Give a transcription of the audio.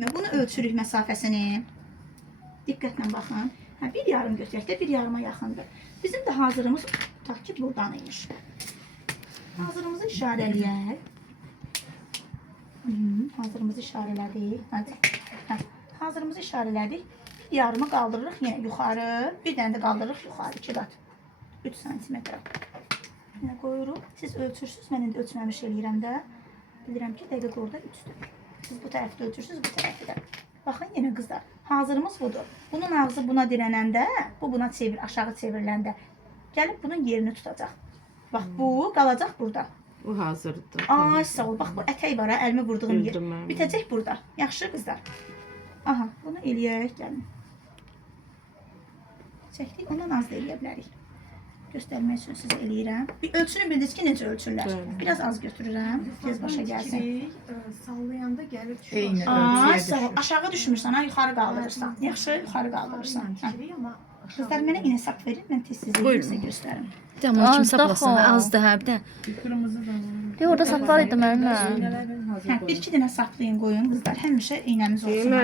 Bunu ölçürük məsafəsini. Diqqətlə baxın. Hə, 1,5 götürək də 1,5-a yaxındır. Bizim də hazırımız tutaq ki, buradan imiş. Hazırımızı işarələyək. Hazırımızı işarələdik. Hadi. Hə, hazırımızı işarələdik. 1,5-a qaldırırıq yenə yuxarı. Bir dənə də qaldırırıq yuxarı. 2 qat. 3 cm. Yenə qoyuruq. Siz ölçürsünüz. Mən indi ölçməmiş eləyirəm də. Bilirəm ki, dəqiq orada 3-dür. Siz bu tərəfdə ölçürsünüz, bu tərəfdə də. Baxın yenə qızlar. Hazırımız budur. Bunun ağzı buna dirənəndə, bu buna aşağı çevriləndə gəlib bunun yerini tutacaq. Bax, bu qalacaq burada. Bu hazırdır. Ay, sağ ol. Bax, bu ətək var, əlimi vurduğum yer. Bitəcək burada. Yaxşı qızlar. Aha, bunu eləyək, gəlin. Çəkdik, ondan az da eləyə bilərik. Göstərmək üçün sizə eləyirəm. Bir ölçünü bildiniz ki, necə ölçürlər. Biraz az götürürəm, tez başa gəlsin. Sallayanda gəlir düşür. Eyni Ay, ölçüyə sağ ol. düşür. Aşağı düşmürsən, ha, yuxarı qaldırırsan. Yaxşı, yuxarı qaldırırsan. Qızlar, mənə inə sap verin, mən tez sizə eləyirsə göstərim. Bir də onu kim saplasın? Azdır hə, bir də. Qırmızı da var. Orada sap var idi mənim. Hə, 1-2 dənə saplayın, qoyun qızlar. Həmişə iynəmiz olsun.